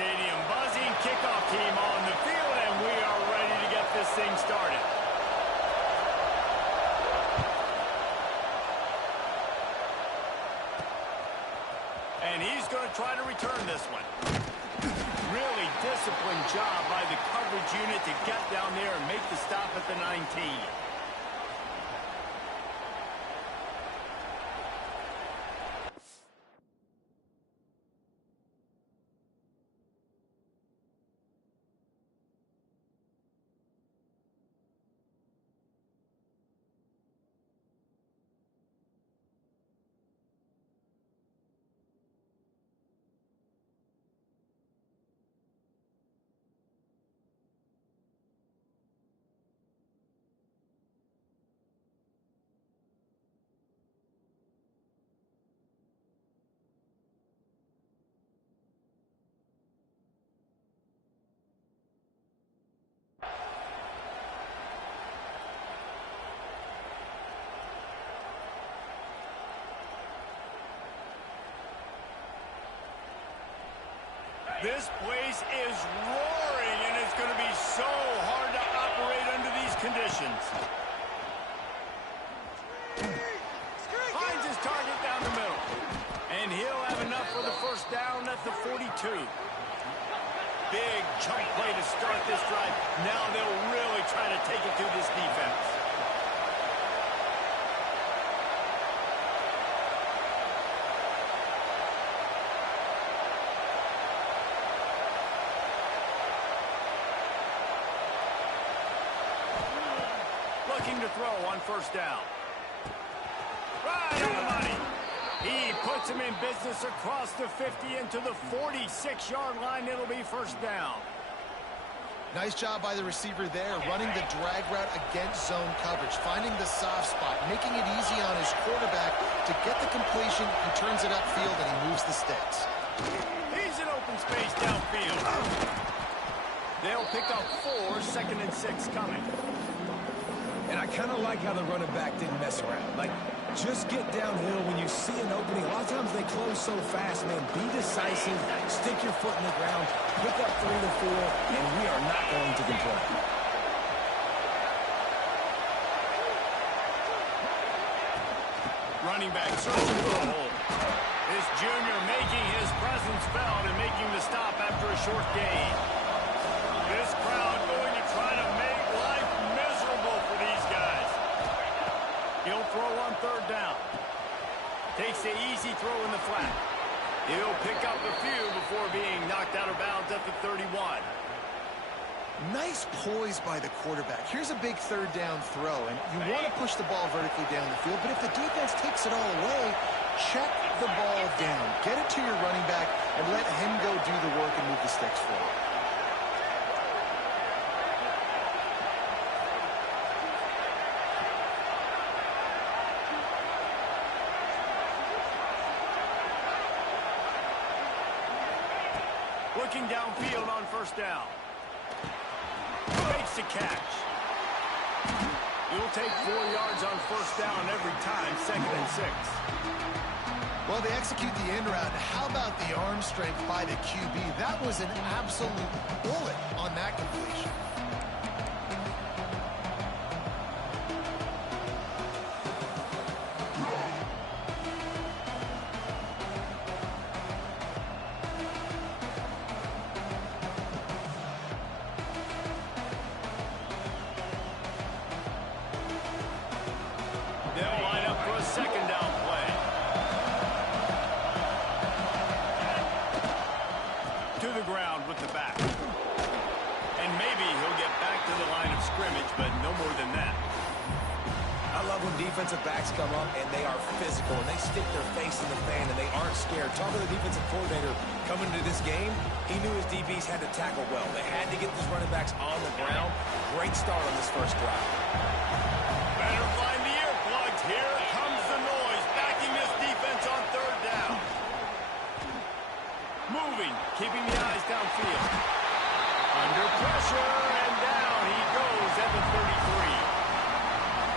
Stadium. Buzzing kickoff team on the field, and we are ready to get this thing started. And he's going to try to return this one. Really disciplined job by the coverage unit to get down there and make the stop at the 19. This place is roaring, and it's going to be so hard to operate under these conditions. Finds his target down the middle. And he'll have enough for the first down at the 42. Big chunk play to start this drive. Now they'll really try to take it to this defense. Looking to throw on first down. Right on the money. He puts him in business across the 50 into the 46-yard line. It'll be first down. Nice job by the receiver there, running the drag route against zone coverage, finding the soft spot, making it easy on his quarterback to get the completion. He turns it upfield and he moves the sticks. He's in open space downfield. They'll pick up 4, 2nd and 6 coming. And I kind of like how the running back didn't mess around. Like, just get downhill when you see an opening. A lot of times they close so fast, man. Be decisive, stick your foot in the ground, pick up 3 to 4, and we are not going to complain. Running back searching for a hole. This junior making his presence felt and making the stop after a short gain. This crowd going to try to make life miserable for these guys. He'll throw on third down. Takes the easy throw in the flat. He'll pick up a few before being knocked out of bounds at the 31. Nice poise by the quarterback. Here's a big third down throw, and you want to push the ball vertically down the field, but if the defense takes it all away, check the ball down. Get it to your running back and let him go do the work and move the sticks forward. Looking downfield on first down. Makes the catch. You'll take 4 yards on first down every time, 2nd and 6. Well, they execute the in route. How about the arm strength by the QB? That was an absolute bullet on that completion. They'll line up for a second down play. To the ground with the back. And maybe he'll get back to the line of scrimmage, but no more than that. I love when defensive backs come up and they are physical and they stick their face in the fan and they aren't scared. Talking to the defensive coordinator coming into this game, he knew his DBs had to tackle well. They had to get these running backs on the ground. Great start on this first drive. Better find the earplugs. Here comes the noise, backing this defense on third down. Moving, keeping the eyes downfield. Under pressure, and down he goes at the 33.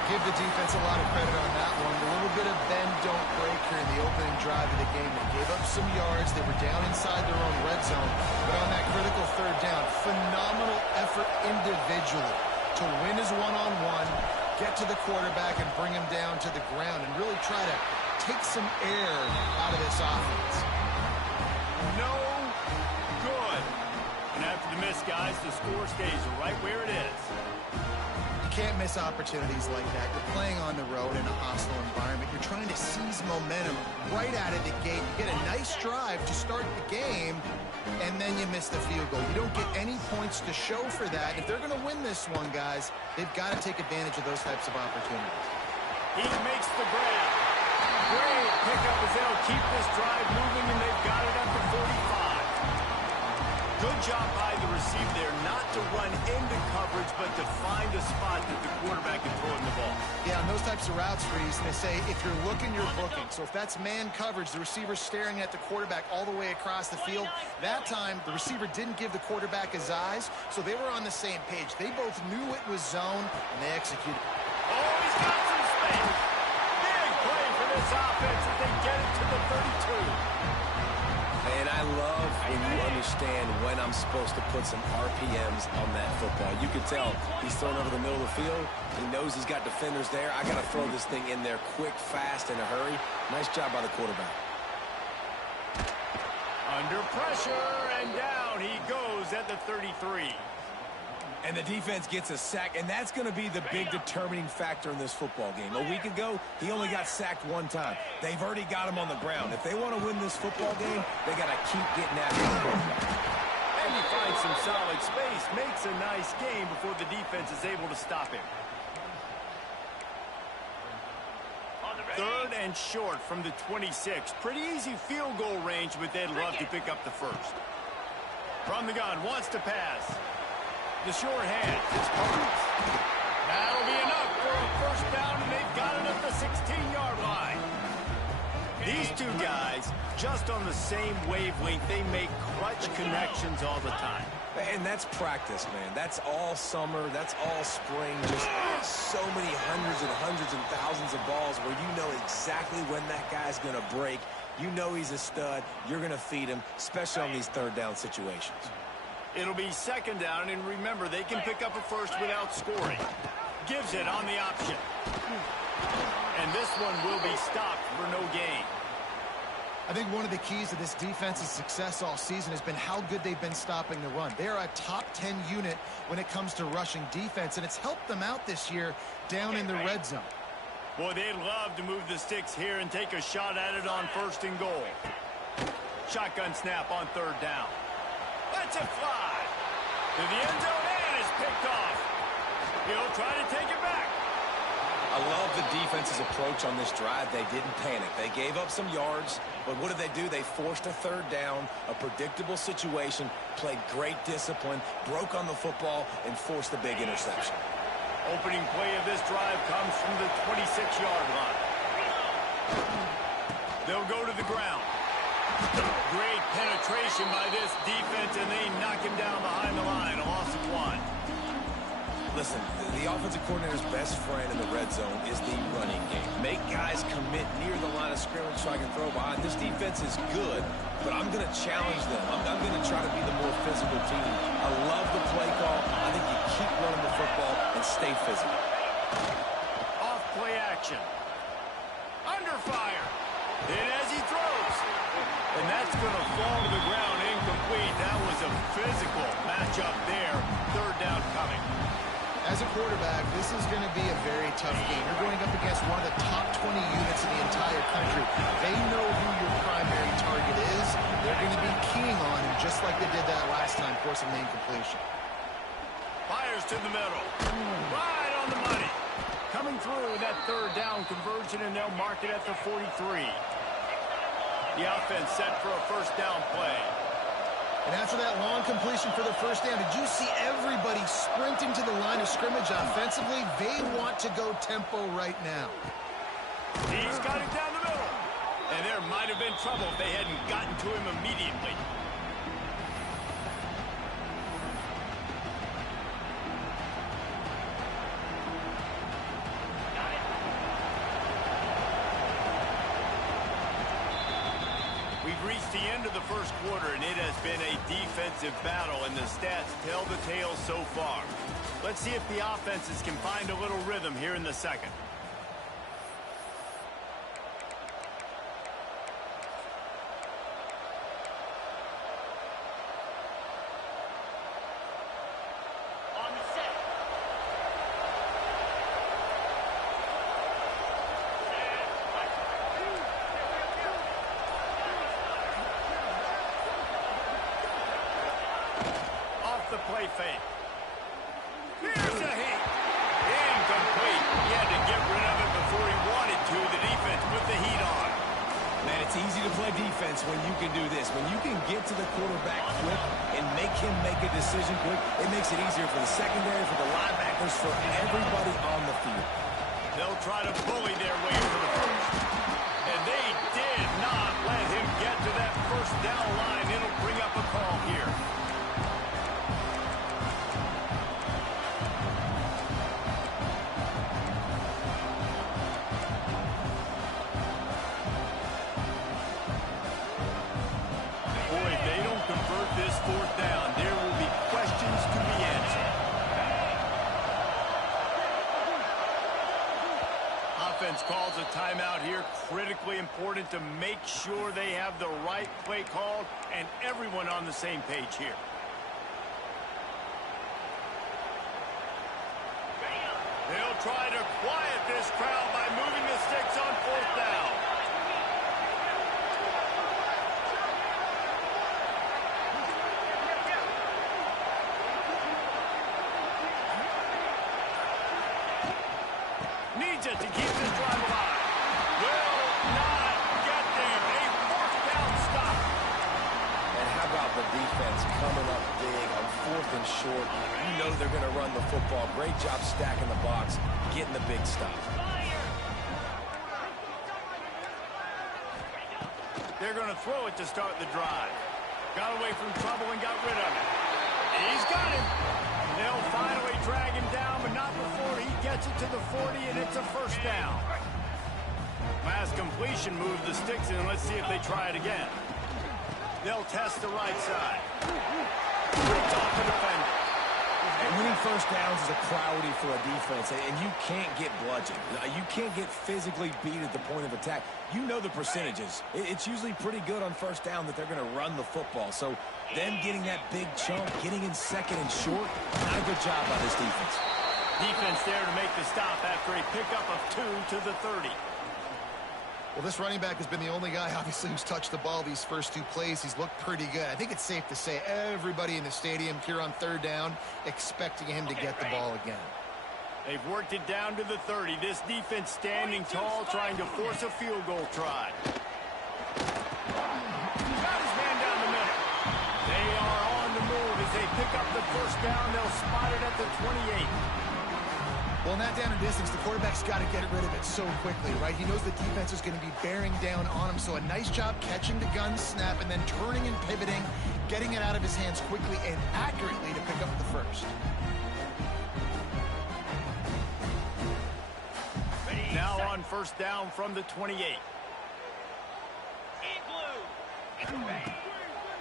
Give give the defense a lot of credit on that one. A little bit of bend, don't break here in the opening drive of the game. They gave up some yards. They were down inside their own red zone. But on that critical third down, phenomenal effort individually to win his one-on-one, get to the quarterback and bring him down to the ground and really try to take some air out of this offense. No good. And after the miss, guys, the score stays right where it is. Can't miss opportunities like that. You're playing on the road in a hostile environment. You're trying to seize momentum right out of the gate. You get a nice drive to start the game, and then you miss the field goal. You don't get any points to show for that. If they're going to win this one, guys, they've got to take advantage of those types of opportunities. He makes the grab. Great pickup as they'll keep this drive moving, and they've got it at the 45. Good job by the receiver there, not to run into coverage, but to find a spot that the quarterback can throw in the ball. Yeah, on those types of routes, Reese, they say if you're looking, you're booking. So if that's man coverage, the receiver's staring at the quarterback all the way across the field. That time, the receiver didn't give the quarterback his eyes, so they were on the same page. They both knew it was zone, and they executed. Oh, he's got some space. Big play for this offense as they get it to the 32. And I love when you understand when I'm supposed to put some RPMs on that football. You can tell he's throwing over the middle of the field. He knows he's got defenders there. I got to throw this thing in there quick, fast, in a hurry. Nice job by the quarterback. Under pressure, and down he goes at the 33. And the defense gets a sack, and that's going to be the big determining factor in this football game. A week ago, he only got sacked one time. They've already got him on the ground. If they want to win this football game, they got to keep getting after him. And he finds some solid space, makes a nice game before the defense is able to stop him. Third and short from the 26. Pretty easy field goal range, but they'd love to pick up the first. From the gun, wants to pass. The short hand is Hurts. That'll be enough for a first down, and they've got it at the 16-yard line. These two guys, just on the same wavelength, they make clutch connections all the time. And that's practice, man. That's all summer. That's all spring. Just so many hundreds and thousands of balls where you know exactly when that guy's going to break. You know he's a stud. You're going to feed him, especially on these third down situations. It'll be second down, and remember, they can pick up a first without scoring. Gives it on the option. And this one will be stopped for no gain. I think one of the keys to this defense's success all season has been how good they've been stopping the run. They are a top 10 unit when it comes to rushing defense, and it's helped them out this year down in the red zone. Boy, they'd love to move the sticks here and take a shot at it on first and goal. Shotgun snap on third down. Let's it fly to the end zone, and it's picked off. He'll try to take it back. I love the defense's approach on this drive. They didn't panic. They gave up some yards, but what did they do? They forced a third down, a predictable situation, played great discipline, broke on the football, and forced a big interception. Opening play of this drive comes from the 26-yard line. They'll go to the ground. Great penetration by this defense, and they knock him down behind the line. A loss of one. Listen, the offensive coordinator's best friend in the red zone is the running game. Make guys commit near the line of scrimmage so I can throw behind. This defense is good, but I'm going to challenge them. I'm going to try to be the more physical team. I love the play call. I think you keep running the football and stay physical. Off play action. Under fire. And as he throws. And that's going to fall to the ground incomplete. That was a physical matchup there. Third down coming. As a quarterback, this is going to be a very tough game. You're going up against one of the top 20 units in the entire country. They know who your primary target is. They're going to be keying on him just like they did that last time, forcing the incompletion. Fires to the middle. Right on the money. Coming through that third down conversion, and they'll mark it at the 43. The offense set for a first down play. And after that long completion for the first down, did you see everybody sprinting to the line of scrimmage offensively? They want to go tempo right now. He's got it down the middle. And there might have been trouble if they hadn't gotten to him immediately. reached the end of the first quarter, and it has been a defensive battle, and the stats tell the tale so far. Let's see if the offenses can find a little rhythm here in the second. The play fake. Here's a heat. Incomplete. He had to get rid of it before he wanted to. The defense put the heat on. Man, it's easy to play defense when you can do this. When you can get to the quarterback quick and make him make a decision quick, it makes it easier for the secondary, for the linebackers, for everybody on the field. They'll try to bully their way to the first. And they did not let him get to that first down line. It'll bring up a call here. Fourth down, there will be questions to be answered. Offense calls a timeout here. Critically important to make sure they have the right play called and everyone on the same page here. They'll try to quiet this crowd by moving the sticks on fourth down. Needs it to keep this drive alive. Will not get there. A fourth down stop. And how about the defense coming up big on fourth and short? You know they're going to run the football. Great job stacking the box, getting the big stop. They're going to throw it to start the drive. Got away from trouble and got rid of it. He's got him. They'll finally drag him down, but not before he gets it to the 40, and it's a first down. Last completion moved the sticks in. Let's see if they try it again. They'll test the right side. Breaks off the defender. And winning first downs is a priority for a defense, and you can't get bludgeoned. You can't get physically beat at the point of attack. You know the percentages. It's usually pretty good on first down that they're going to run the football. So them getting that big chunk, getting in second and short, not a good job by this defense. Defense there to make the stop after a pickup of 2 to the 30. Well, this running back has been the only guy, obviously, who's touched the ball these first two plays. He's looked pretty good. I think it's safe to say everybody in the stadium here on third down expecting him to get the ball again. They've worked it down to the 30. This defense standing tall, trying to force a field goal try. Got his man down the middle. They are on the move as they pick up the first down. They'll spot it at the 28. Well, in that down and distance, the quarterback's got to get rid of it so quickly, right? He knows the defense is going to be bearing down on him, so a nice job catching the gun snap and then turning and pivoting, getting it out of his hands quickly and accurately to pick up the first. Now on first down from the 28.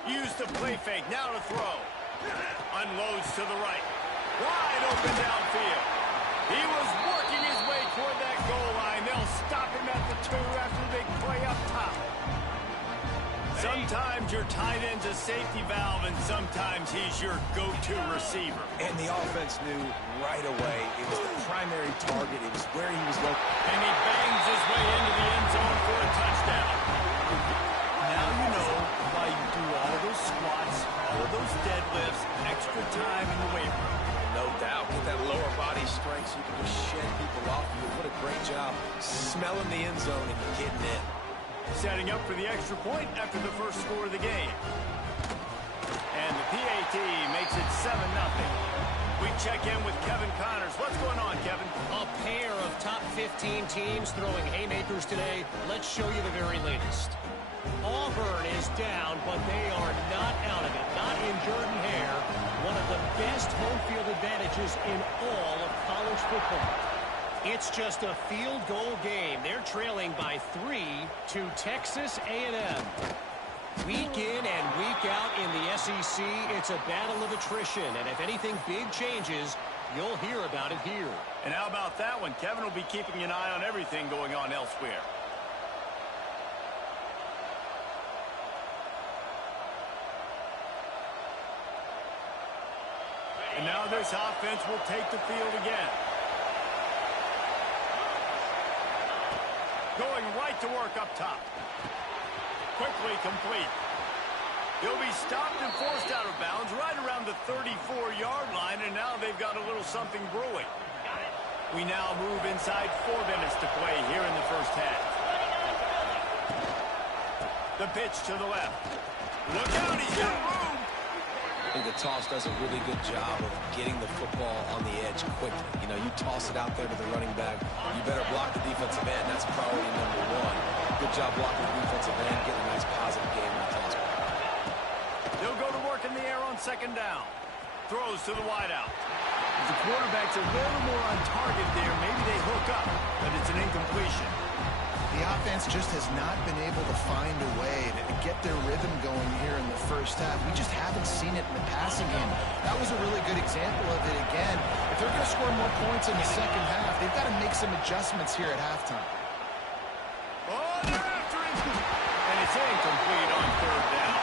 Use the play fake, now to throw. Unloads to the right. Wide open downfield. He was working his way toward that goal line. They'll stop him at the 2 after the big play up top. Sometimes your tight end's a safety valve, and sometimes he's your go-to receiver. And the offense knew right away it was the primary target. It was where he was looking. And he bangs his way into the end zone for a touchdown. Now you know why you do all of those squats, all of those deadlifts, extra time in the weight room. No doubt. Get that lower body strength so you can just shed people off you. What a great job smelling the end zone and getting in. Setting up for the extra point after the first score of the game. And the PAT makes it 7-0. We check in with Kevin Connors. What's going on, Kevin? A pair of top 15 teams throwing haymakers today. Let's show you the very latest. Auburn is down, but they are not out of it. Not in Jordan Hare. One of the best home field advantages in all of college football. It's just a field goal game. They're trailing by 3 to Texas A&M. Week in and week out in the SEC, it's a battle of attrition. And if anything big changes, you'll hear about it here. And how about that one? Kevin will be keeping an eye on everything going on elsewhere. And now this offense will take the field again. Going right to work up top. Quickly complete. He'll be stopped and forced out of bounds right around the 34-yard line, and now they've got a little something brewing. We now move inside 4 minutes to play here in the first half. The pitch to the left. Look out, he's got room. I think the toss does a really good job of getting the football on the edge quickly. You know, you toss it out there to the running back, you better block the defensive end. That's priority number one. Good job blocking the defensive end, getting a nice positive game in the toss. They'll go to work in the air on second down. Throws to the wideout. If the quarterback's a little more on target there, maybe they hook up, but it's an incompletion. The offense just has not been able to find a way to get their rhythm going here in the first half. We just haven't seen it in the passing game. That was a really good example of it again. If they're going to score more points in the second half, they've got to make some adjustments here at halftime. Oh, they're after him. And it's incomplete on third down.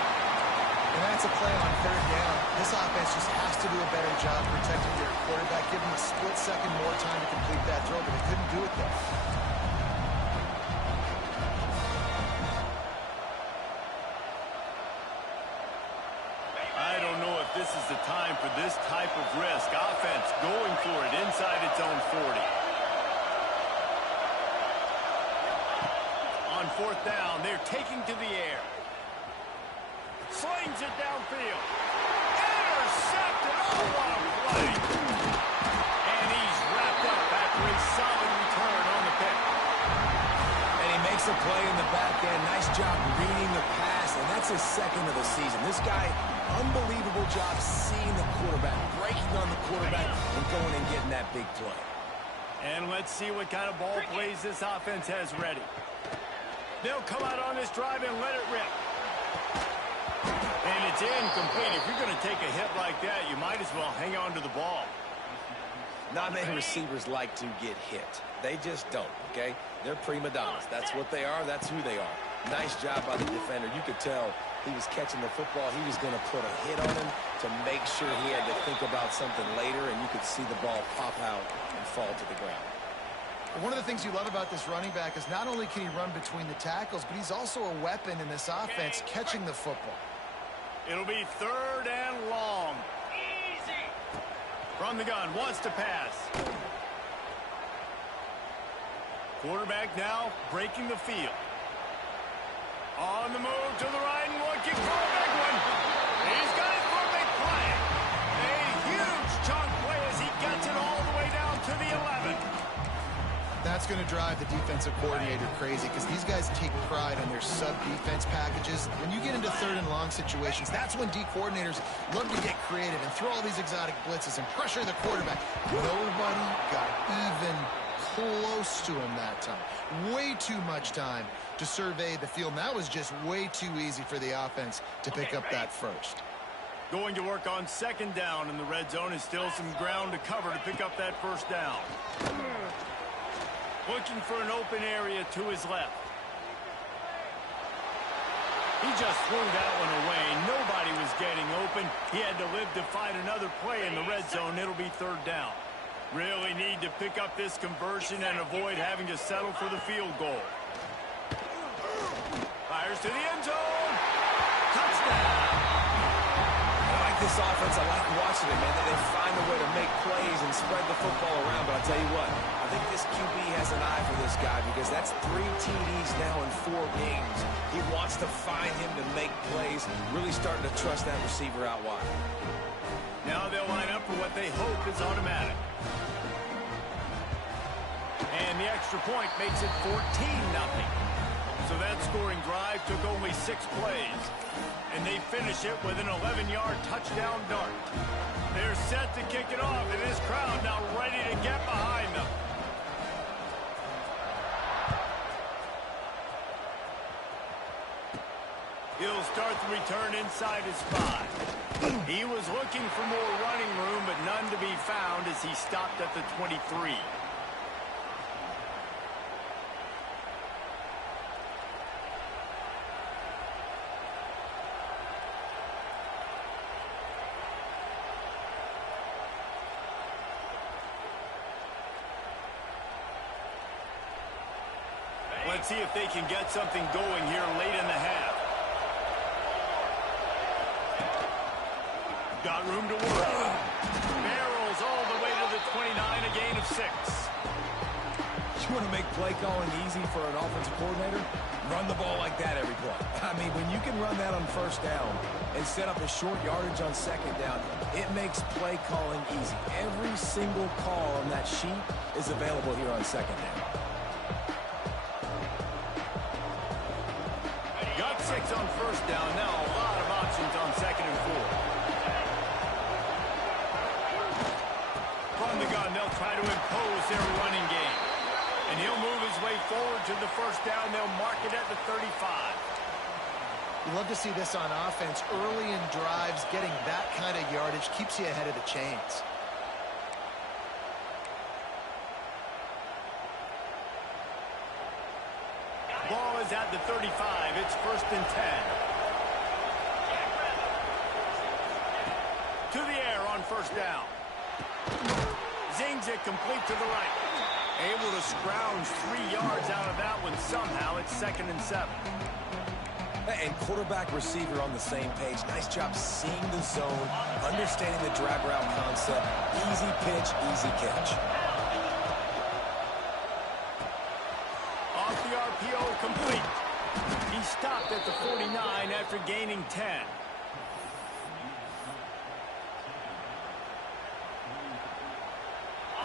And that's a play on third down. This offense just has to do a better job protecting their quarterback, give them a split second more time to complete that throw, but they couldn't do it there. This is the time for this type of risk. Offense going for it inside its own 40. On fourth down, they're taking to the air. Slings it downfield. Intercepted. Oh, what a play. And he's wrapped up after a solid return on the pick. And he makes a play in the back end. Nice job reading the pass, and that's his second of the season. This guy, unbelievable job seeing the quarterback, breaking on the quarterback, and going and getting that big play. And let's see what kind of ball plays this offense has ready. They'll come out on this drive and let it rip. And it's incomplete. If you're going to take a hit like that, you might as well hang on to the ball. Not many receivers like to get hit. They just don't, okay? They're prima donnas. That's what they are. That's who they are. Nice job by the defender. You could tell he was catching the football. He was going to put a hit on him to make sure he had to think about something later, and you could see the ball pop out and fall to the ground. One of the things you love about this running back is not only can he run between the tackles, but he's also a weapon in this offense, catching the football. It'll be third and long. Easy. From the gun, wants to pass. Quarterback now breaking the field. On the move to the right and looking for a big one. He's got it for a big play. A huge chunk play as he gets it all the way down to the 11. That's going to drive the defensive coordinator crazy because these guys take pride on their sub-defense packages. When you get into third and long situations, that's when D coordinators love to get creative and throw all these exotic blitzes and pressure the quarterback. Nobody got even close to him that time. Way too much time to survey the field. And that was just way too easy for the offense to pick up that first. Going to work on second down in the red zone is still some ground to cover to pick up that first down. Looking for an open area to his left. He just threw that one away. Nobody was getting open. He had to live to find another play in the red zone. It'll be third down. Really need to pick up this conversion and avoid having to settle for the field goal. Fires to the end zone. Touchdown. I like this offense. I like watching it, man. They find a way to make plays and spread the football around. But I'll tell you what, I think this QB has an eye for this guy because that's 3 TDs now in 4 games. He wants to find him to make plays, really starting to trust that receiver out wide. Now they'll line up for what they hope is automatic. And the extra point makes it 14-0. So that scoring drive took only 6 plays. And they finish it with an 11-yard touchdown dart. They're set to kick it off, and this crowd now ready to get behind them. He'll start the return inside his 5. He was looking for more running room, but none to be found as he stopped at the 23. Let's see if they can get something going here late in the half. Got room to work. Barrels all the way to the 29, a gain of 6. You want to make play calling easy for an offensive coordinator? Run the ball like that every play. I mean, when you can run that on first down and set up a short yardage on second down, it makes play calling easy. Every single call on that sheet is available here on second down. Got 6 on first down. Now a lot of options on second and 4. From the gun, they'll try to impose their running game. And he'll move his way forward to the first down. They'll mark it at the 35. You love to see this on offense. Early in drives, getting that kind of yardage keeps you ahead of the chains. Ball is at the 35. It's 1st and 10. To the air on first down. Zings it complete to the right. Able to scrounge 3 yards out of that one somehow. It's 2nd and 7. And quarterback receiver on the same page. Nice job seeing the zone, understanding the drag route concept. Easy pitch, easy catch. Off the RPO, complete. He stopped at the 49 after gaining 10.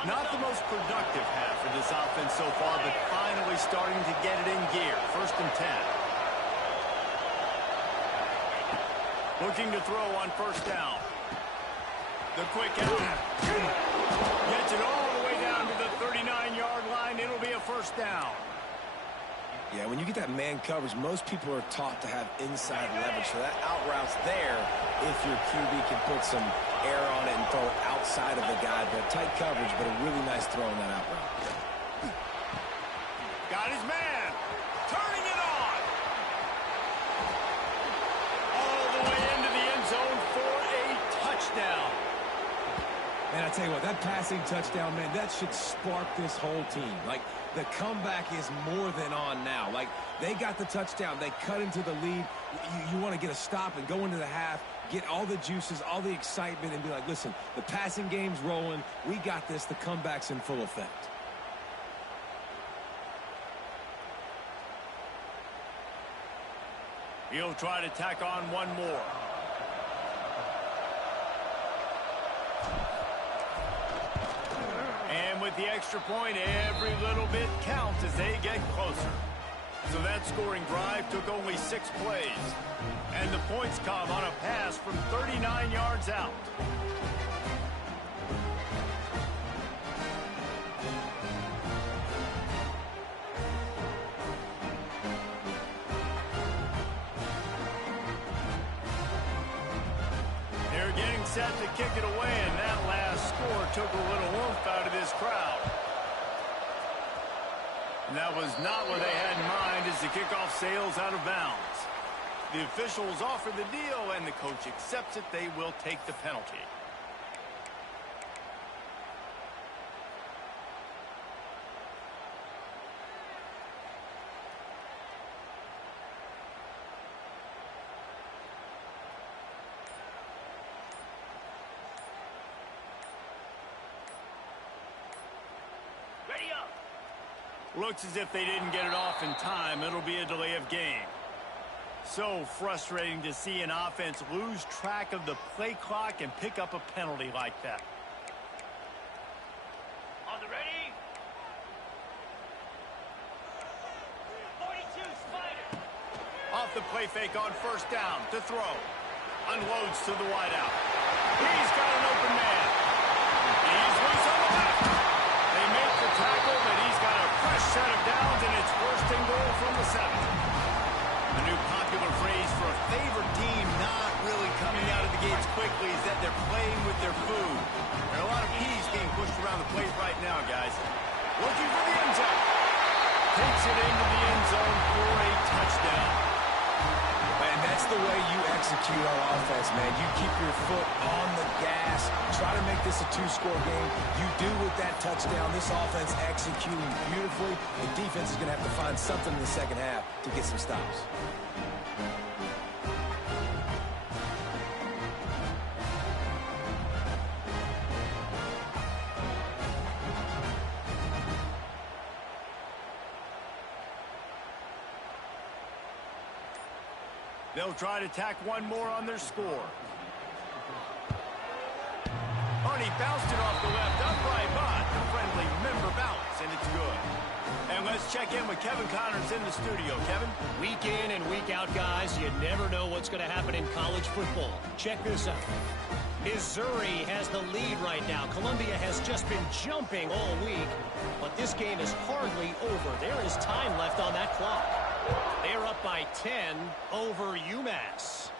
Not the most productive half for this offense so far, but finally starting to get it in gear. 1st and 10. Looking to throw on first down. The quick out. Gets it all the way down to the 39-yard line. It'll be a first down. Yeah, when you get that man coverage, most people are taught to have inside leverage. So that out route's there if your QB can put some air on it and throw it outside of the guy. But tight coverage, but a really nice throw in that out route. Got his man. Turning it on. All the way into the end zone for a touchdown. Man, I tell you what, that passing touchdown, man, that should spark this whole team. Like, the comeback is more than on now. Like, they got the touchdown. They cut into the lead. You want to get a stop and go into the half, get all the juices, all the excitement, and be like, listen, the passing game's rolling. We got this. The comeback's in full effect. He'll try to tack on one more. And with the extra point, every little bit counts as they get closer. So that scoring drive took only 6 plays. And the points come on a pass from 39 yards out. They're getting set to kick it away, and that last score took a little oomph out of this crowd. And that was not what they had in mind as the kickoff sails out of bounds. The officials offer the deal, and the coach accepts it. They will take the penalty. Ready up. Looks as if they didn't get it off in time. It'll be a delay of game. So frustrating to see an offense lose track of the play clock and pick up a penalty like that. On the ready. 42 Spider. Off the play fake on first down to throw. Unloads to the wideout. He's got an open man. He's loose on the left. They make the tackle, but he's got a fresh set of downs, and it's 1st and goal from the 7. A new popular phrase for a favored team not really coming out of the gates quickly is that they're playing with their food. There are a lot of peas being pushed around the plate right now, guys. Looking for the end zone. Takes it into the end zone for a touchdown. Man, that's the way you execute on offense, man. You keep your foot on the gas. Try to make this a two-score game. You do with that touchdown. This offense executing beautifully. The defense is going to have to find something in the second half to get some stops. They'll try to tack one more on their score. Hardy bounced it off the left upright, but the friendly member bounce, and it's good. And let's check in with Kevin Connors in the studio. Kevin? Week in and week out, guys, you never know what's going to happen in college football. Check this out. Missouri has the lead right now. Columbia has just been jumping all week, but this game is hardly over. There is time left on that clock. They're up by 10 over UMass.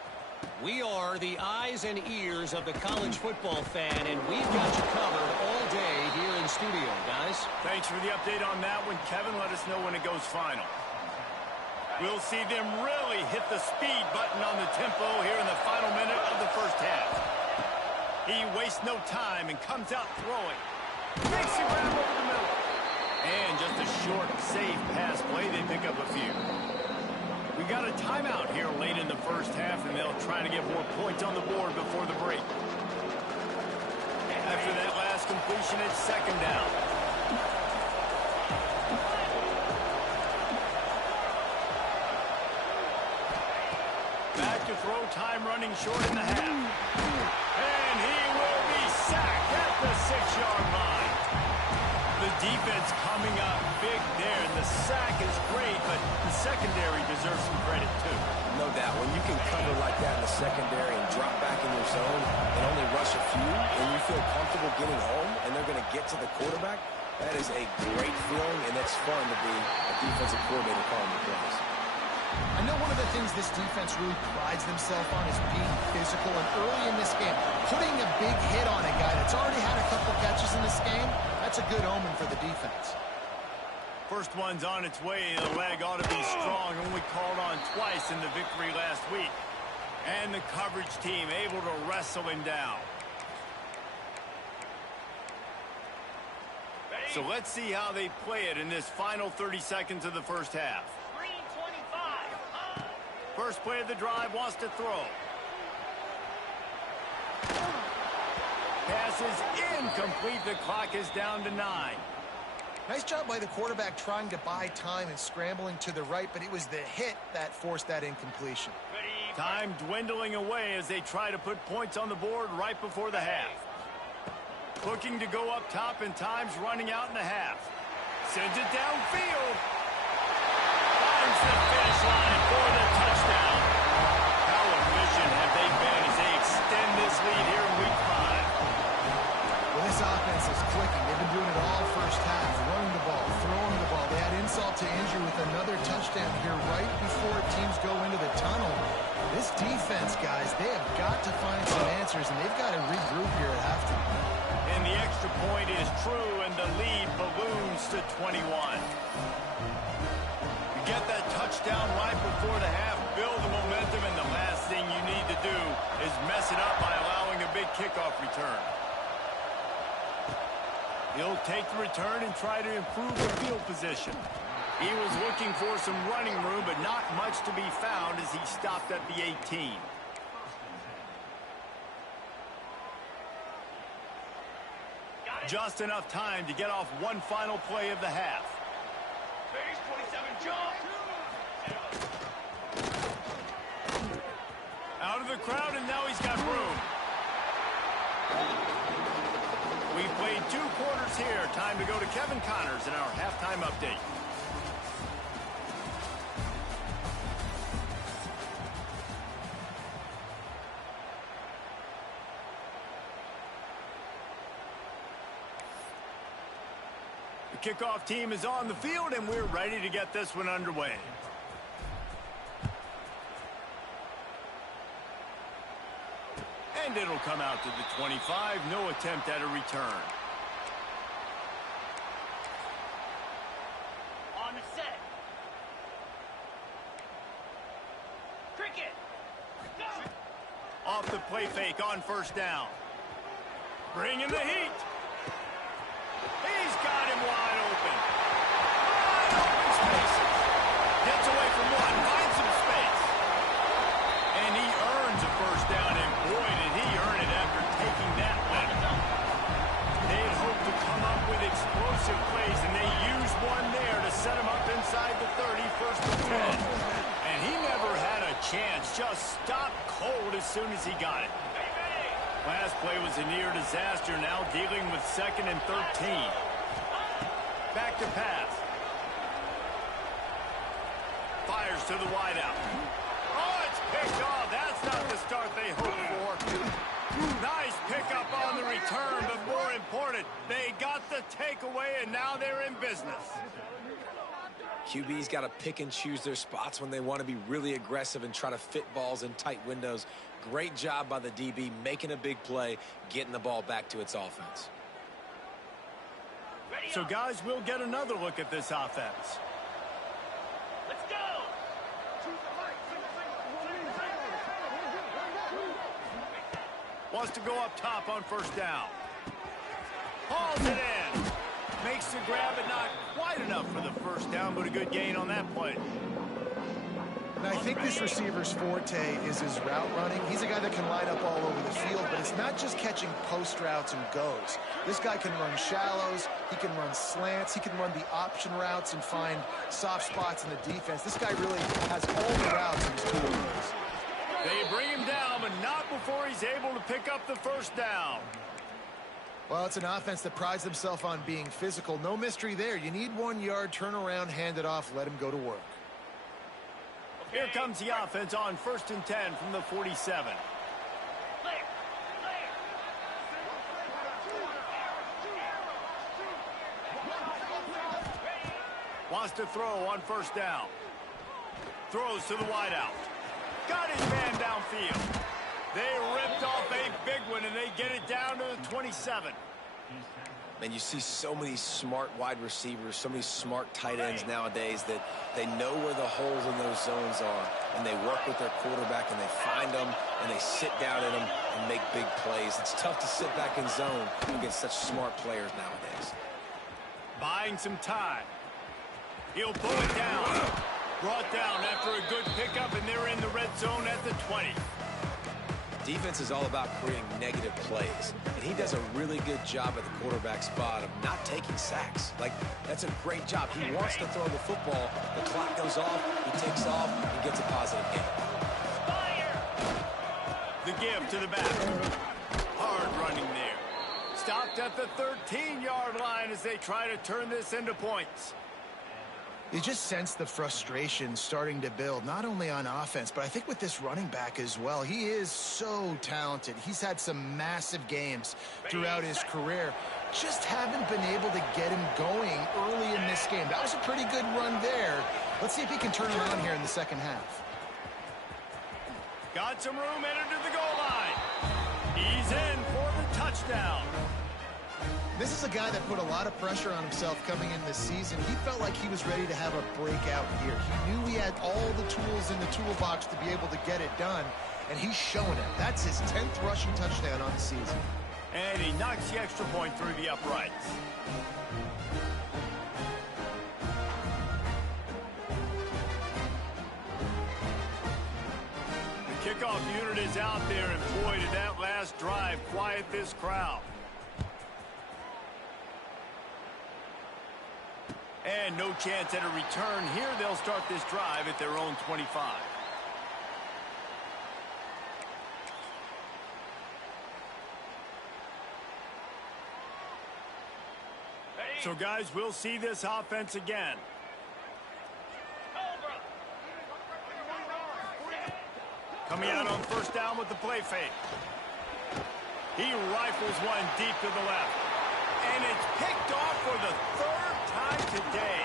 We are the eyes and ears of the college football fan, and we've got you covered all day here in studio, guys. Thanks for the update on that one, Kevin. Let us know when it goes final. We'll see them really hit the speed button on the tempo here in the final minute of the first half. He wastes no time and comes out throwing. Makes a grab over the middle. And just a short, safe pass play. They pick up a few. We got a timeout here late in the first half, and they'll try to get more points on the board before the break. After that last completion, it's second down. Back to throw, time running short in the half. And he will be sacked at the 6-yard line. The defense coming up big there. The sack is great, but the secondary deserves some credit too. No doubt. When you can cover like that in the secondary and drop back in your zone and only rush a few, and you feel comfortable getting home and they're going to get to the quarterback, that is a great feeling, and it's fun to be a defensive coordinator calling the plays. I know one of the things this defense really prides themselves on is being physical, and early in this game, putting a big hit on a guy that's already had a couple catches in this game, that's a good omen for the defense. First one's on its way. The leg ought to be strong. Only called on twice in the victory last week. And the coverage team able to wrestle him down. So let's see how they play it in this final 30 seconds of the first half. 3:25. First play of the drive, wants to throw. Pass is incomplete. The clock is down to 9. Nice job by the quarterback trying to buy time and scrambling to the right, but it was the hit that forced that incompletion. Time dwindling away as they try to put points on the board right before the half. Looking to go up top, and time's running out in the half. Sends it downfield. Finds the finish line for the touchdown. How efficient have they been as they extend this lead here in week 5? Well, this offense is clicking. They've been doing it all first half, running the ball, throwing the ball. They had insult to injury with another touchdown here right before teams go into the tunnel. This defense, guys, they have got to find some answers, and they've got to regroup here at halftime. And the extra point is true, and the lead balloons to 21. You get that touchdown right before the half, build the momentum, and the last thing you need to do is mess it up by allowing a big kickoff return. He'll take the return and try to improve the field position. He was looking for some running room, but not much to be found as he stopped at the 18. Just enough time to get off one final play of the half. Phase 27 jump. Out of the crowd, and now he's got room. We played 2 quarters here. Time to go to Kevin Connors in our halftime update. The kickoff team is on the field, and we're ready to get this one underway. And it'll come out to the 25. No attempt at a return. On the set. Cricket. Go. Off the play fake on first down. Bringing the heat. He's got him wide open. Wide open spaces. Gets away from one. Finds some space. And he earns a first down. And boy, did he earn it after taking that one. They had hoped to come up with explosive plays, and they used one there to set him up inside the 30, first and 10. And he never had a chance. Just stopped cold as soon as he got it. Last play was a near disaster, now dealing with 2nd and 13. Back to pass. Fires to the wideout. Oh, it's picked off. That's not the start they hoped for. Nice pickup on the return, but more important, they got the takeaway, and now they're in business. QB's got to pick and choose their spots when they want to be really aggressive and try to fit balls in tight windows. Great job by the DB making a big play, getting the ball back to its offense. So, guys, we'll get another look at this offense. Let's go. Wants to go up top on first down. Hauls it in. Makes the grab, but not quite enough for the first down, but a good gain on that play. And I think this receiver's forte is his route running. He's a guy that can line up all over the field, but it's not just catching post routes and goes. This guy can run shallows, he can run slants, he can run the option routes and find soft spots in the defense. This guy really has all the routes in his toolbox. They bring him down, but not before he's able to pick up the first down. Well, it's an offense that prides themselves on being physical. No mystery there. You need 1 yard, turn around, hand it off, let him go to work. Here comes the offense on 1st and 10 from the 47. Wants to throw on first down. Throws to the wideout. Got his man downfield. They ripped off a big one, and they get it down to the 27. And you see so many smart wide receivers, so many smart tight ends nowadays that they know where the holes in those zones are, and they work with their quarterback, and they find them, and they sit down in them and make big plays. It's tough to sit back in zone against such smart players nowadays. Buying some time. He'll pull it down. Brought down after a good pickup, and they're in the red zone at the 20. Defense is all about creating negative plays, and he does a really good job at the quarterback spot of not taking sacks. Like, that's a great job. He wants to throw the football. The clock goes off, he takes off, and gets a positive gain. The give to the back. Hard running there. Stopped at the 13-yard line as they try to turn this into points. You just sense the frustration starting to build, not only on offense, but I think with this running back as well. He is so talented. He's had some massive games throughout his career. Just haven't been able to get him going early in this game. That was a pretty good run there. Let's see if he can turn it on here in the second half. Got some room, entered to the goal line. He's in for the touchdown. This is a guy that put a lot of pressure on himself coming in this season. He felt like he was ready to have a breakout year. He knew he had all the tools in the toolbox to be able to get it done, and he's shown it. That's his 10th rushing touchdown on the season. And he knocks the extra point through the uprights. The kickoff unit is out there, and boy, did that last drive quiet this crowd. And no chance at a return here. They'll start this drive at their own 25. So, guys, we'll see this offense again. Coming out on first down with the play fake. He rifles one deep to the left. And it's picked off for the third time today.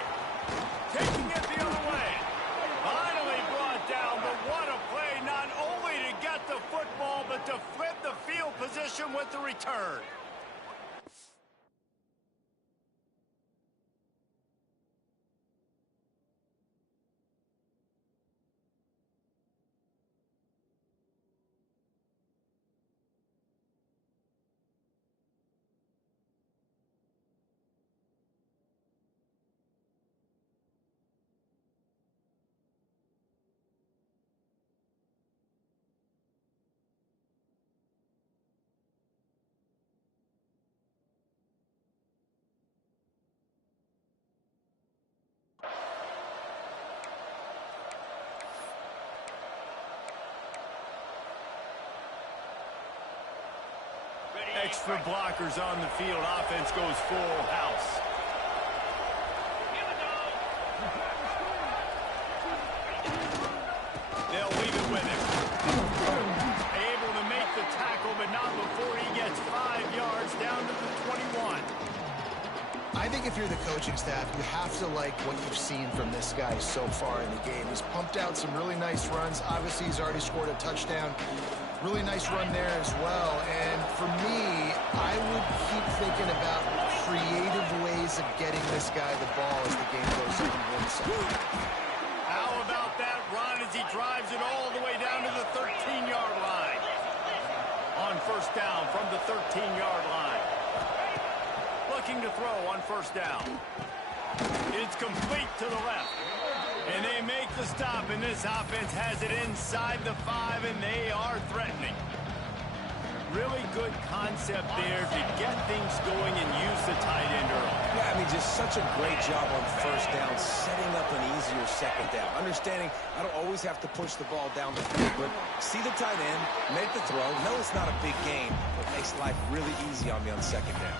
Taking it the other way. Finally brought down, but what a play, not only to get the football, but to flip the field extra blockers on the field. Offense goes full house. They'll leave it with him. Able to make the tackle, but not before he gets 5 yards down to the 21. I think if you're the coaching staff, you have to like what you've seen from this guy so far in the game. He's pumped out some really nice runs. Obviously, he's already scored a touchdown. Really nice run there as well. And for me, I would keep thinking about creative ways of getting this guy the ball as the game goes on. How about that run as he drives it all the way down to the 13-yard line? On first down from the 13-yard line. Looking to throw on first down. It's complete to the left. And they make the stop, and this offense has it inside the 5, and they are threatening. Really good concept there to get things going and use the tight end early. Yeah, I mean, just such a great job on first down, setting up an easier second down. Understanding I don't always have to push the ball down the field, but see the tight end, make the throw. No, it's not a big gain, but makes life really easy on me on second down.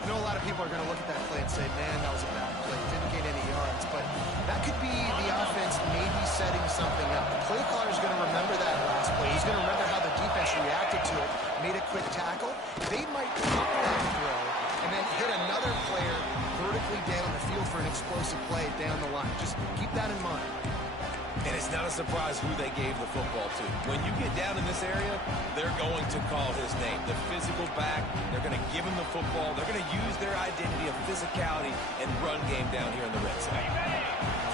I know a lot of people are going to look at that play and say, man, that was a bad play. Didn't gain any yards. But that could be the offense maybe setting something up. The play caller is going to remember that last play. He's going to remember how the defense reacted to it, made a quick tackle. They might pop that throw and then hit another player vertically down the field for an explosive play down the line. Just keep that in mind. And it's not a surprise who they gave the football to. When you get down in this area, they're going to call his name. The physical back, they're going to give him the football. They're going to use their identity of physicality and run game down here in the red zone.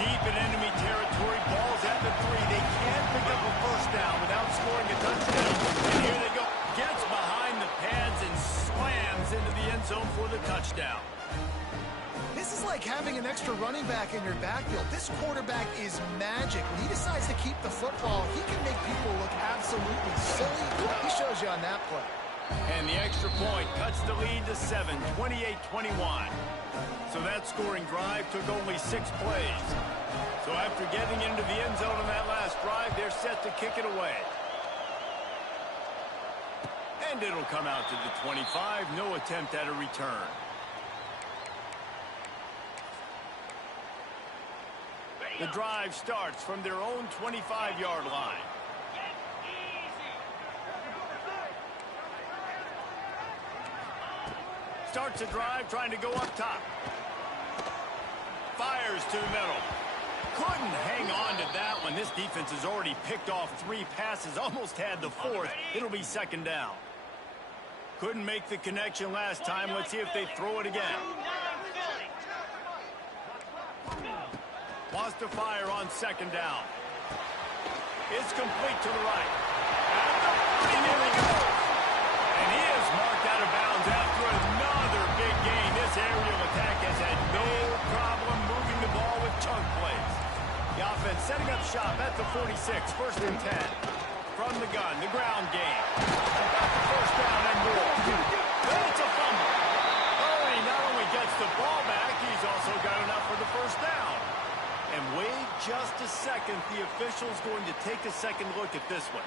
Deep in enemy territory, balls at the 3. They can't pick up a first down without scoring a touchdown. And here they go. Gets behind the pads and slams into the end zone for the touchdown. This is like having an extra running back in your backfield. This quarterback is magic. When he decides to keep the football, he can make people look absolutely silly. He shows you on that play. And the extra point cuts the lead to 7, 28-21. So that scoring drive took only 6 plays. So after getting into the end zone on that last drive, they're set to kick it away. And it'll come out to the 25. No attempt at a return. The drive starts from their own 25-yard line. Starts a drive trying to go up top. Fires to the middle. Couldn't hang on to that one. This defense has already picked off 3 passes, almost had the 4th. It'll be second down. Couldn't make the connection last time. Let's see if they throw it again. Wants to fire on second down. It's complete to the right. And here he goes. And he is marked out of bounds after another big gain. This aerial attack has had no problem moving the ball with chunk plays. The offense setting up shop at the 46, first and 10. From the gun, the ground game. Got the first down and more. But it's a fumble. Oh, he not only gets the ball back, he's also got enough for the first down. And wait just a second. The official's going to take a second look at this one.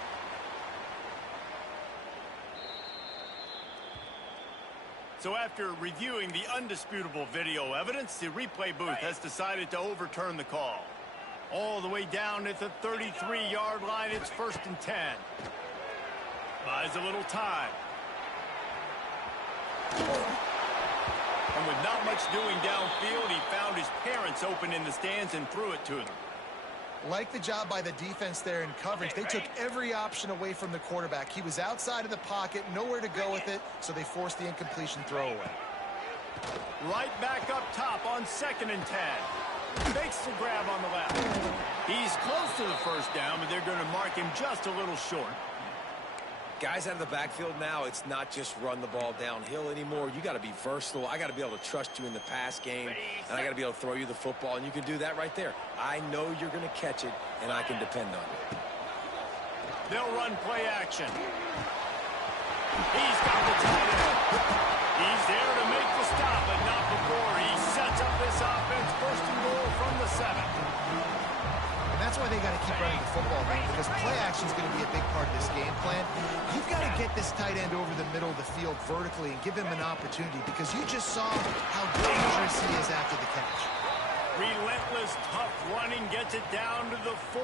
So after reviewing the undisputable video evidence, the replay booth has decided to overturn the call. All the way down at the 33-yard line, it's first and 10. Buys a little time. And with not much doing downfield, he found his parents open in the stands and threw it to them. Like the job by the defense there in coverage. They took every option away from the quarterback. He was outside of the pocket, nowhere to go with it, so they forced the incompletion throwaway. Right back up top on second and 10. Makes the grab on the left. He's close to the first down, but they're going to mark him just a little short. Guys out of the backfield now, it's not just run the ball downhill anymore. You got to be versatile. I got to be able to trust you in the pass game, and I got to be able to throw you the football, and you can do that right there. I know you're going to catch it, and I can depend on you. They'll run play action. He's got the tight end. He's there to make the stop, but not before he sets up this offense first and goal from the 7. And that's why they got to keep running the football, man, because play action is going to be a big part of this game plan. You've got to get this tight end over the middle of the field vertically and give him an opportunity, because you just saw how dangerous he is after the catch. Relentless, tough running gets it down to the 4.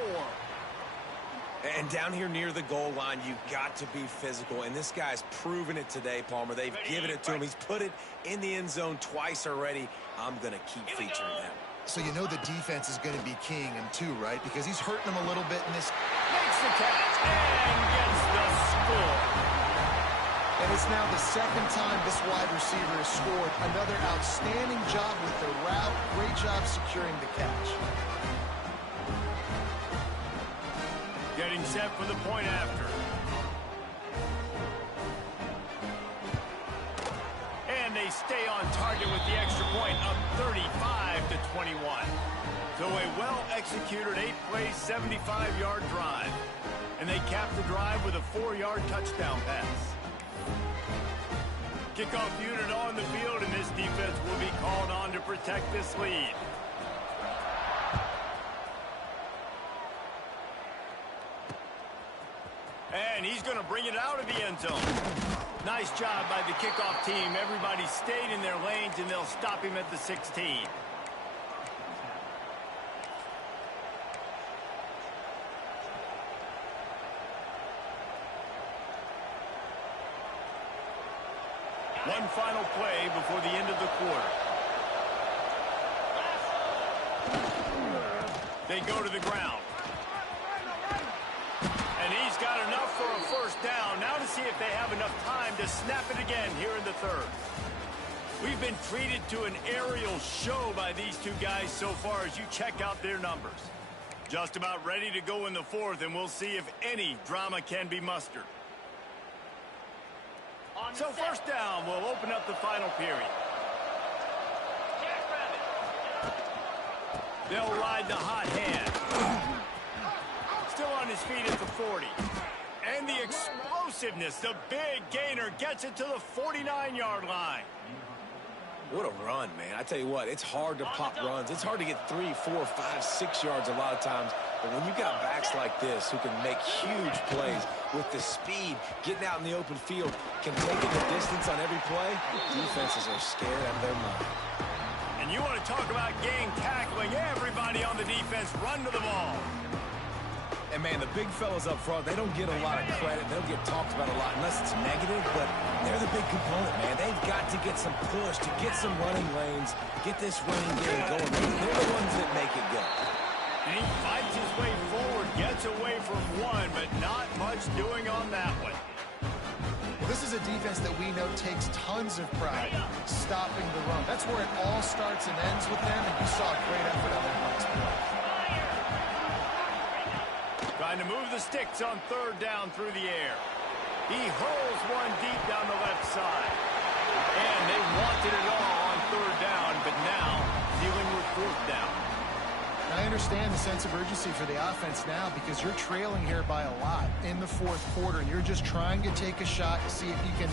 And down here near the goal line, you've got to be physical. And this guy's proven it today, Palmer. They've given it to him. He's put it in the end zone twice already. I'm going to keep featuring him. So you know the defense is going to be keying him too, right? Because he's hurting them a little bit in this. Makes the catch and gets the score. And it's now the second time this wide receiver has scored. Another outstanding job with the route. Great job securing the catch. Getting set for the point after. And they stay on target with the extra point, up 35-21. So a well-executed 8-play, 75-yard drive. And they cap the drive with a 4-yard touchdown pass. Kickoff unit on the field, and this defense will be called on to protect this lead. And he's going to bring it out of the end zone. Nice job by the kickoff team. Everybody stayed in their lanes, and they'll stop him at the 16. One final play before the end of the quarter. They go to the ground. And he's got enough for a first down. Now to see if they have enough time to snap it again here in the third. We've been treated to an aerial show by these two guys so far as you check out their numbers. Just about ready to go in the fourth, and we'll see if any drama can be mustered. So first down will open up the final period. They'll ride the hot hand. Still on his feet at the 40. And the explosiveness, the big gainer gets it to the 49-yard line. What a run, man. I tell you what, it's hard to pop runs. It's hard to get 3, 4, 5, 6 yards a lot of times. But when you got backs like this who can make huge plays with the speed, getting out in the open field, can take it the distance on every play, defenses are scared out of their mind. And you want to talk about game tackling, everybody on the defense run to the ball. And, man, the big fellas up front, they don't get a lot of credit. They don't get talked about a lot unless it's negative, but they're the big component, man. They've got to get some push, to get some running lanes, get this running game going. They're the ones that make it go. And he fights his way forward, gets away from one, but not much doing on that one. Well, this is a defense that we know takes tons of pride stopping the run. That's where it all starts and ends with them, and you saw a great effort on that last play. Trying to move the sticks on third down through the air. He hurls one deep down the left side. And they wanted it all on third down, but now dealing with fourth down. I understand the sense of urgency for the offense now because you're trailing here by a lot in the fourth quarter, and you're just trying to take a shot to see if you can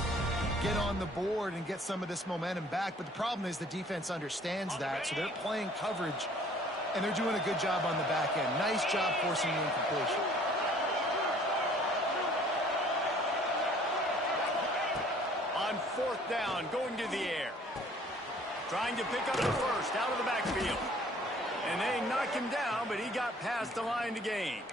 get on the board and get some of this momentum back. But the problem is the defense understands that, so they're playing coverage, and they're doing a good job on the back end. Nice job forcing the incompletion. On fourth down, going to the air. Trying to pick up the first out of the backfield. And they knock him down, but he got past the line to gain.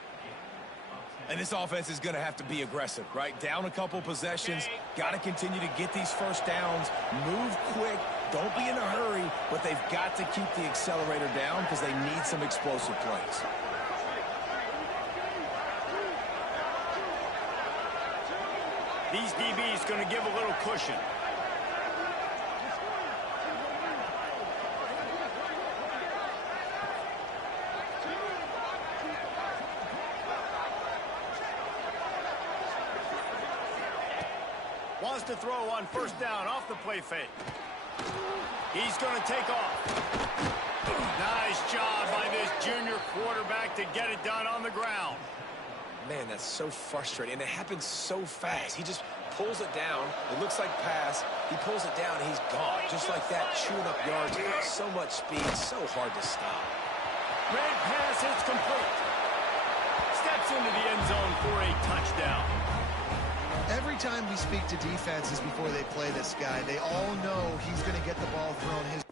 And this offense is going to have to be aggressive, right? Down a couple possessions, got to continue to get these first downs, move quick, don't be in a hurry, but they've got to keep the accelerator down because they need some explosive plays. These DBs going to give a little cushion. Wants to throw on first down off the play fake. He's going to take off. Nice job by this junior quarterback to get it done on the ground. Man, that's so frustrating, and it happens so fast. He just pulls it down. It looks like pass. He pulls it down, and he's gone. Just like that, chewing up yards. So much speed, so hard to stop. Red pass is complete. steps into the end zone for a touchdown. Every time we speak to defenses before they play this guy, they all know he's going to get the ball thrown his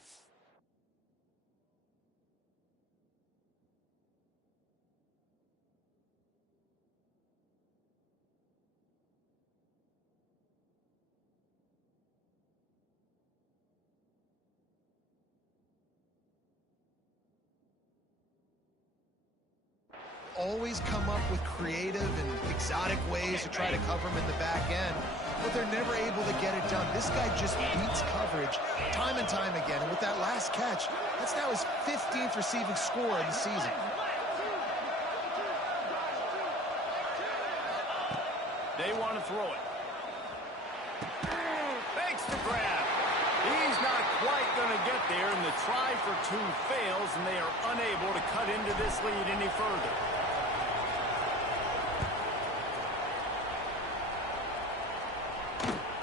always come up with creative and exotic ways to try to cover him in the back end, but they're never able to get it done. This guy just beats coverage time and time again, and with that last catch, that's now his 15th receiving score of the season. They want to throw it. Makes the grab. He's not quite going to get there, and the try for two fails, and they are unable to cut into this lead any further.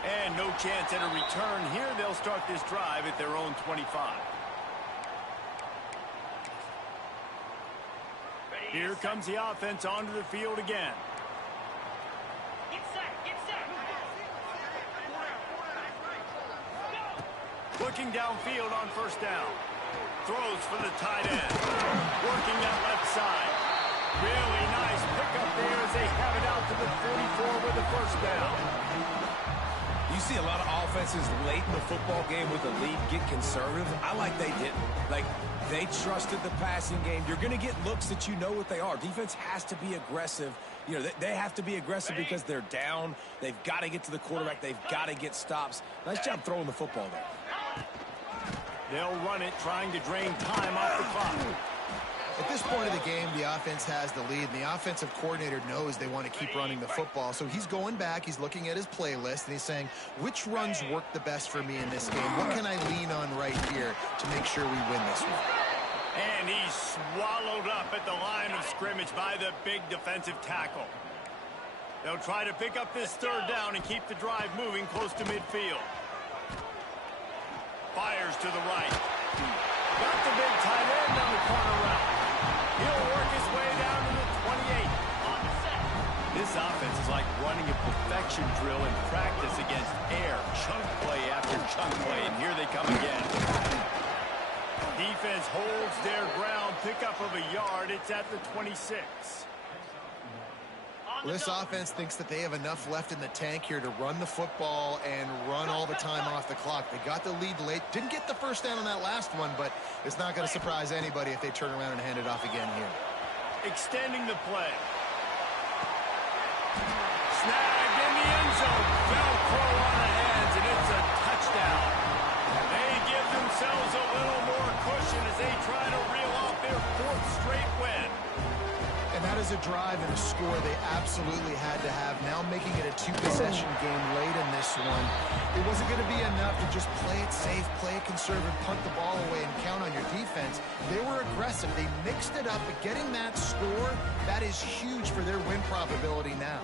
And no chance at a return here. They'll start this drive at their own 25. Here comes the offense onto the field again. Get set, get set. Looking downfield on first down. Throws for the tight end. Working that left side. Really nice pickup there as they have it out to the 44 with the first down. You see a lot of offenses late in the football game with a lead get conservative. I like they didn't. Like, they trusted the passing game. You're going to get looks that you know what they are. Defense has to be aggressive. You know, they have to be aggressive because they're down. They've got to get to the quarterback. They've got to get stops. Nice job throwing the football there. They'll run it, trying to drain time off the clock. At this point of the game, the offense has the lead, and the offensive coordinator knows they want to keep running the football. So he's going back, he's looking at his playlist, and he's saying, which runs work the best for me in this game? What can I lean on right here to make sure we win this one? And he's swallowed up at the line of scrimmage by the big defensive tackle. They'll try to pick up this third down and keep the drive moving close to midfield. Fires to the right. Got the big tight end on the corner route. He'll work his way down to the 28. On the set. This offense is like running a perfection drill in practice against air. Chunk play after chunk play, and here they come again. Defense holds their ground. Pickup of a yard. It's at the 26. Well, this offense thinks that they have enough left in the tank here to run the football and run all the time off the clock. They got the lead late. Didn't get the first down on that last one, but it's not going to surprise anybody if they turn around and hand it off again here. Extending the play. Snagged in the end zone. Velcro on the hands, and it's a touchdown. They give themselves a little more cushion as they try to reel off their fourth straight win. And that is a drive and a score they absolutely had to have. Now making it a two-possession game late in this one. It wasn't going to be enough to just play it safe, play it conservative, punt the ball away, and count on your defense. They were aggressive. They mixed it up, but getting that score, that is huge for their win probability now.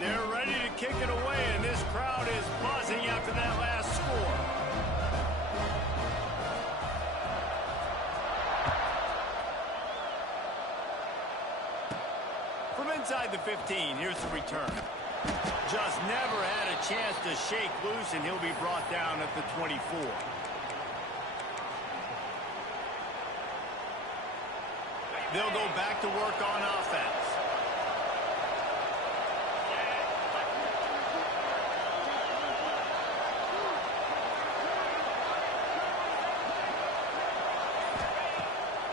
They're ready to kick it away, and this crowd is buzzing after that last score. From inside the 15, here's the return. Just never had a chance to shake loose, and he'll be brought down at the 24. They'll go back to work on offense.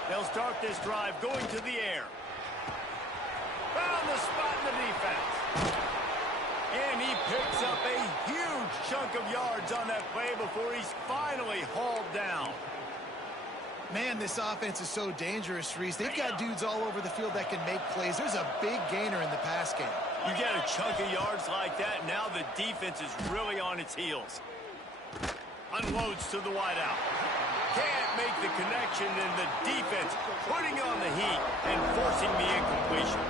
They'll start this drive going to the air. Found the spot in the defense. And he picks up a huge chunk of yards on that play before he's finally hauled down. Man, this offense is so dangerous, Reese. They've got dudes all over the field that can make plays. There's a big gainer in the pass game. You get a chunk of yards like that, now the defense is really on its heels. Unloads to the wideout. Can't make the connection, and the defense putting on the heat and forcing the incompletion.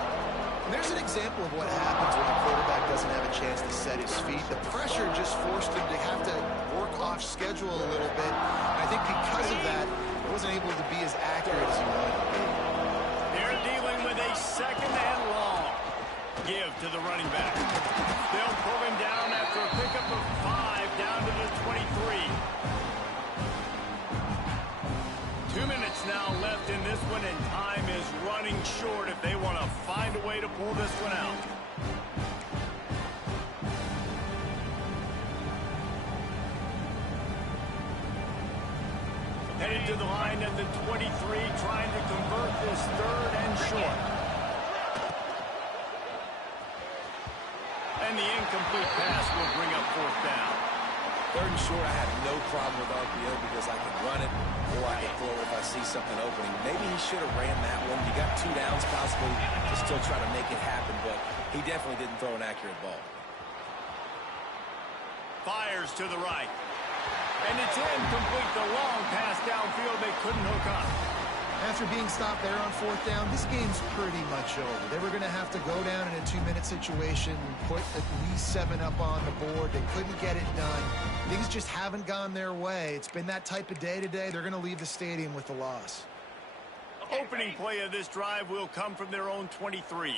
And there's an example of what happens when the quarterback doesn't have a chance to set his feet. The pressure just forced him to have to work off schedule a little bit. And I think think because of that, he wasn't able to be as accurate as he wanted to be. They're dealing with a second and long. Give to the running back. They'll pull him down after a pickup of 5 down to the 23. 2 minutes now left in this one, and time is running short if they want to find a way to pull this one out. Headed to the line at the 23, trying to convert this third and short. And the incomplete pass will bring up fourth down. Third and short, I have no problem with RPO because I can run it or I can throw it if I see something opening. Maybe he should have ran that one. You got 2 downs possibly to still try to make it happen, but he definitely didn't throw an accurate ball. Fires to the right. And it's incomplete. The long pass downfield they couldn't hook up. After being stopped there on fourth down, this game's pretty much over. They were going to have to go down in a 2-minute situation, put at least 7 up on the board. They couldn't get it done. Things just haven't gone their way. It's been that type of day today. They're going to leave the stadium with the loss. Opening play of this drive will come from their own 23.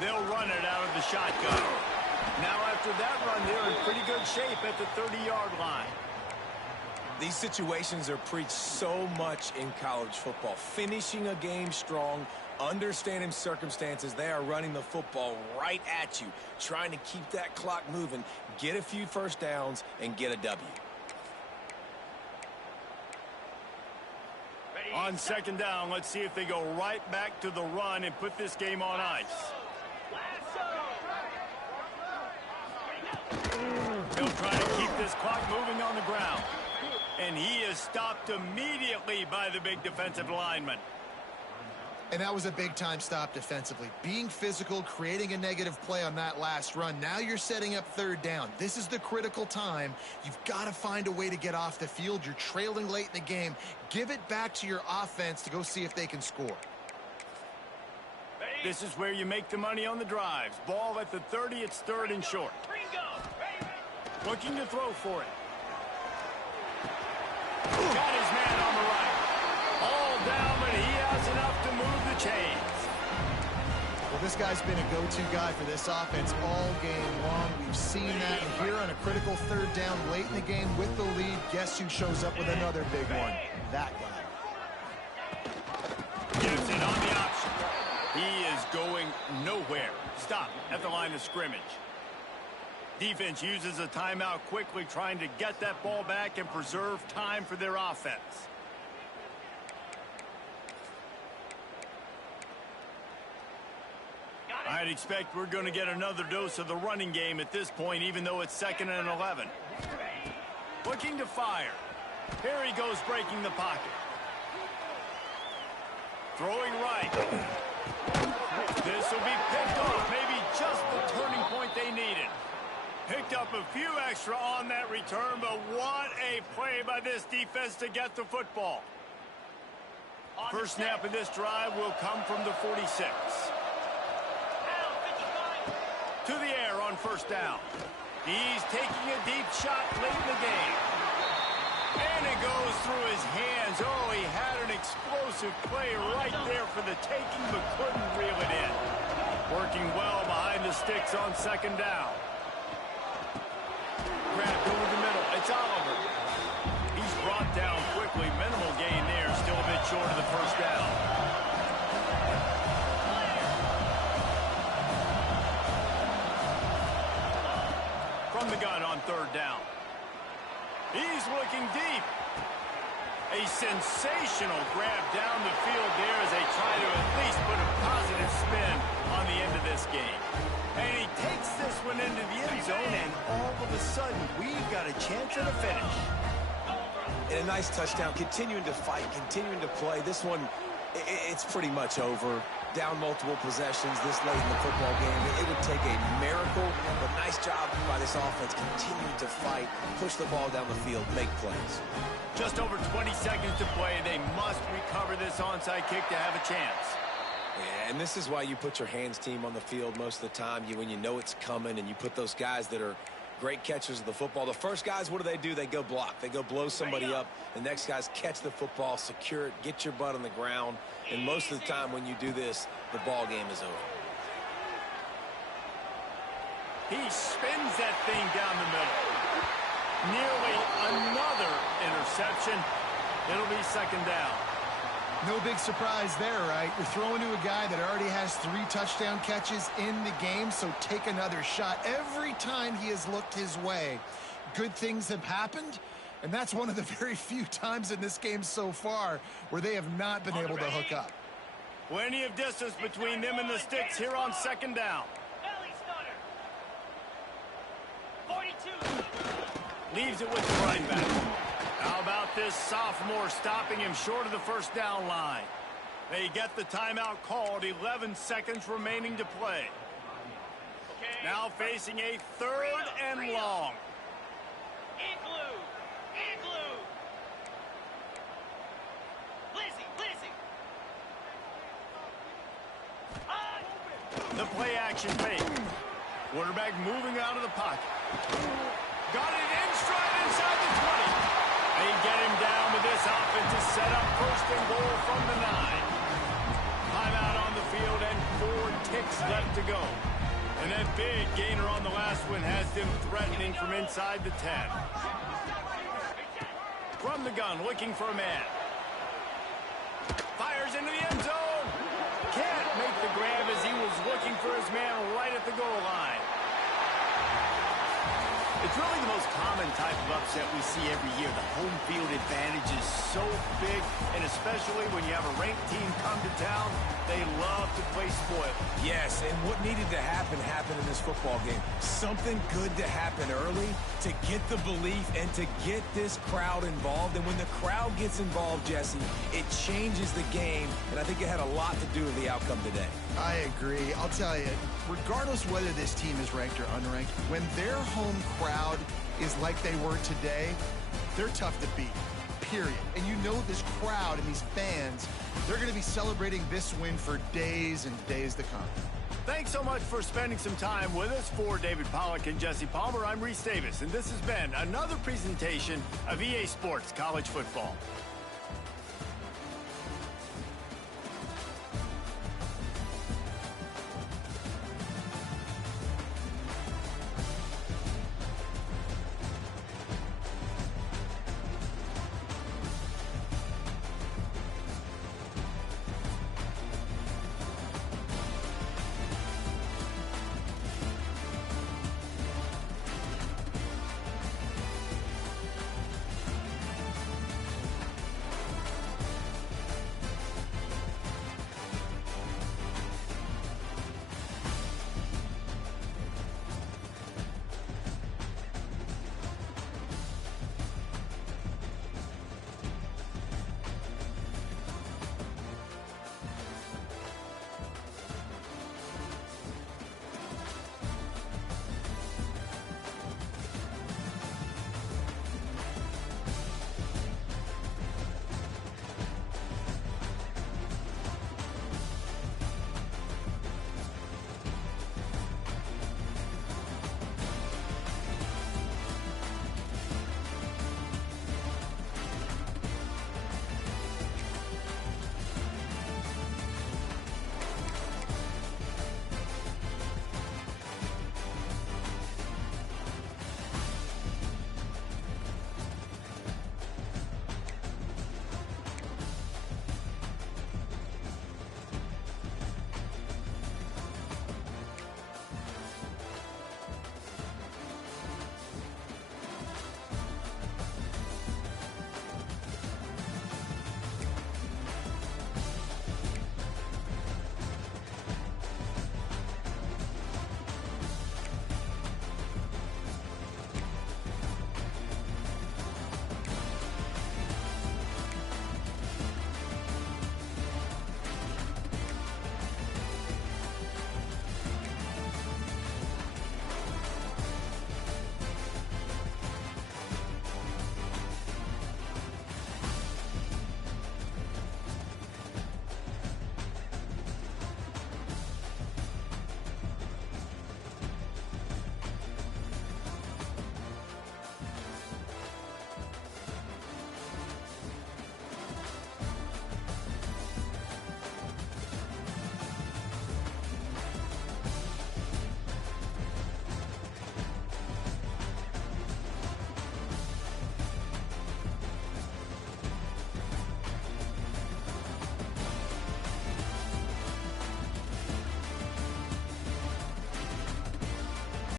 They'll run it out of the shotgun. Now after that run, they're in pretty good shape at the 30-yard line. These situations are preached so much in college football. Finishing a game strong, understanding circumstances. They are running the football right at you, trying to keep that clock moving, get a few first downs, and get a W. On second down, let's see if they go right back to the run and put this game on ice. They'll try to keep this clock moving on the ground. And he is stopped immediately by the big defensive lineman. And that was a big-time stop defensively. Being physical, creating a negative play on that last run. Now you're setting up third down. This is the critical time. You've got to find a way to get off the field. You're trailing late in the game. Give it back to your offense to go see if they can score. This is where you make the money on the drives. Ball at the 30, it's third and short. Looking to throw for it. Got his man on the right. All down, but he has enough to move the chains. Well, this guy's been a go-to guy for this offense all game long. We've seen that. And here on a critical third down late in the game with the lead, guess who shows up with another big one? That guy. Gives it on the option. He is going nowhere. Stop at the line of scrimmage. Defense uses a timeout quickly, trying to get that ball back and preserve time for their offense. I'd expect we're going to get another dose of the running game at this point, even though it's 2nd and 11. Looking to fire. Here he goes, breaking the pocket. Throwing right. This will be picked off. Maybe just the turning point they needed. Picked up a few extra on that return, but what a play by this defense to get the football. First snap of this drive will come from the 46. To the air on first down. He's taking a deep shot late in the game. And it goes through his hands. Oh, he had an explosive play right there for the taking, but couldn't reel it in. Working well behind the sticks on second down. Grabbed over the middle. It's Oliver. He's brought down quickly. Minimal gain there. Still a bit short of the first down. From the gun on third down. He's looking deep. A sensational grab down the field there as they try to at least put a positive spin on the end of this game. And he takes this one into the end zone, and all of a sudden, we've got a chance at a finish. And a nice touchdown, continuing to fight, continuing to play. This one, it's pretty much over. Down multiple possessions this late in the football game. It would take a miracle, but nice job by this offense, continuing to fight, push the ball down the field, make plays. Just over 20 seconds to play. They must recover this onside kick to have a chance. Yeah, and this is why you put your hands team on the field most of the time. When you know it's coming, and you put those guys that are Great catchers of the football. The first guys, what do? They go block. They go blow somebody up. The next guys catch the football, secure it, get your butt on the ground. And most of the time when you do this, the ball game is over. He spins that thing down the middle. Nearly another interception. It'll be second down. No big surprise there, right? You're throwing to a guy that already has 3 touchdown catches in the game, so take another shot. Every time he has looked his way, good things have happened, and that's one of the very few times in this game so far where they have not been able to hook up. Plenty of distance between them and the sticks here on second down. Belly stunner. 42. Leaves it with the running back. How about this sophomore stopping him short of the first down line? They get the timeout called, 11 seconds remaining to play. Okay. Now facing a third and long. Igloo. Igloo. Lizzie. The play action fake. Quarterback moving out of the pocket. Got it in stride inside the 20. They get him down with this offense to set up first and goal from the 9. Timeout on the field and 4 ticks left to go. And that big gainer on the last one has them threatening from inside the 10. From the gun, looking for a man. Fires into the end zone. Can't make the grab as he was looking for his man right at the goal line. It's really the most common type of upset we see every year. The home field advantage is so big, and especially when you have a ranked team come to town, they love to play spoil. Yes, and what needed to happen happened in this football game. Something good to happen early to get the belief and to get this crowd involved. And when the crowd gets involved, Jesse, it changes the game, and I think it had a lot to do with the outcome today. I agree. I'll tell you, regardless whether this team is ranked or unranked, when their home crowd is like they were today, they're tough to beat, period. And you know this crowd and these fans, they're going to be celebrating this win for days and days to come. Thanks so much for spending some time with us. For David Pollack and Jesse Palmer, I'm Reese Davis, and this has been another presentation of EA Sports College Football.